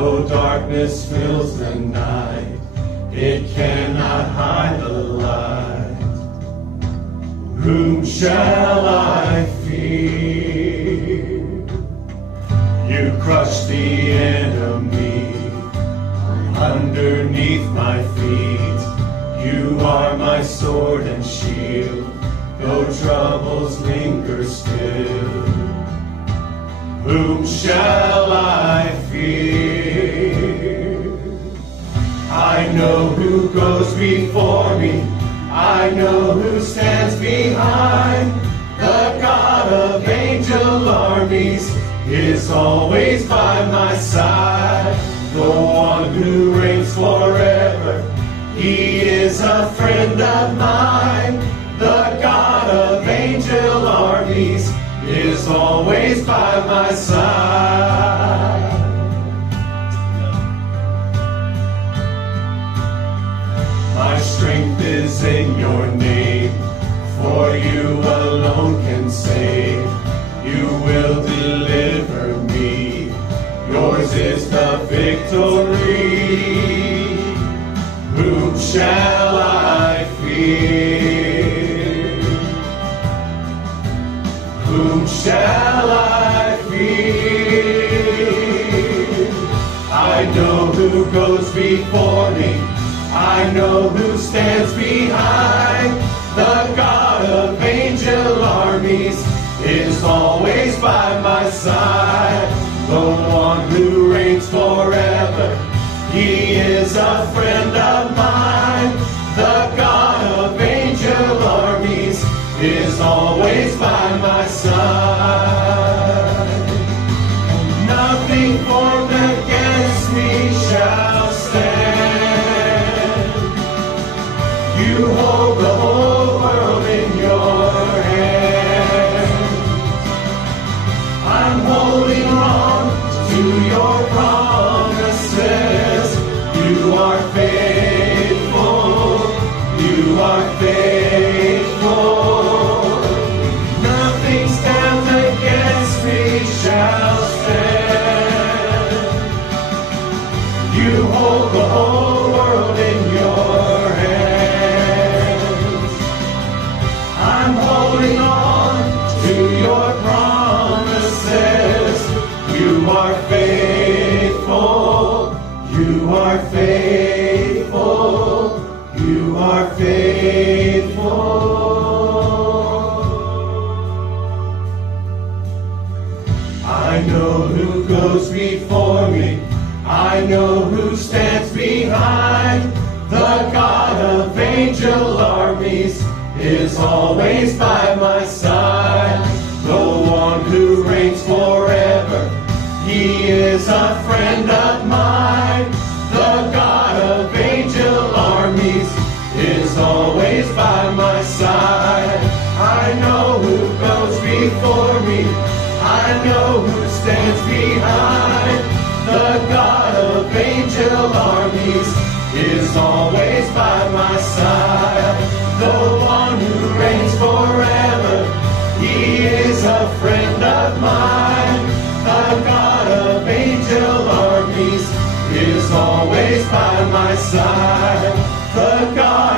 Though darkness fills the night, it cannot hide the light. Whom shall I fear? You crush the enemy underneath my feet. You are my sword and shield, though troubles linger still. Whom shall I fear? I know who goes before me. I know who stands behind. The God of angel armies is always by my side. The one who reigns forever, he is a friend of mine. The God of angel armies is always by my side. My strength is in your name, for you alone can save. You will deliver me, yours is the victory. Whom shall I fear? Whom shall I fear? I know who goes before me. I know who stands behind. The God of angel armies is always by my side. The one who reigns forever, he is a friend of mine. The God of angel armies is always by my side. Nothing formed against me shall stand. You hold the whole world in your hands. I'm holding on to your promises. You are faithful. You are faithful. Nothing stands against me shall stand. You hold the whole world in your hands. I'm holding on to your promises. You are faithful. You are faithful. You are faithful. I know who goes before me. I know who stands behind. The God of angel armies is always by my side. The one who reigns forever, he is a friend of mine. The God of angel armies is always by my side. I know who goes before me. I know who stands behind. The God of angel armies is always by my side. The one who reigns forever, he is a friend of mine. The God of angel armies is always by my side. The God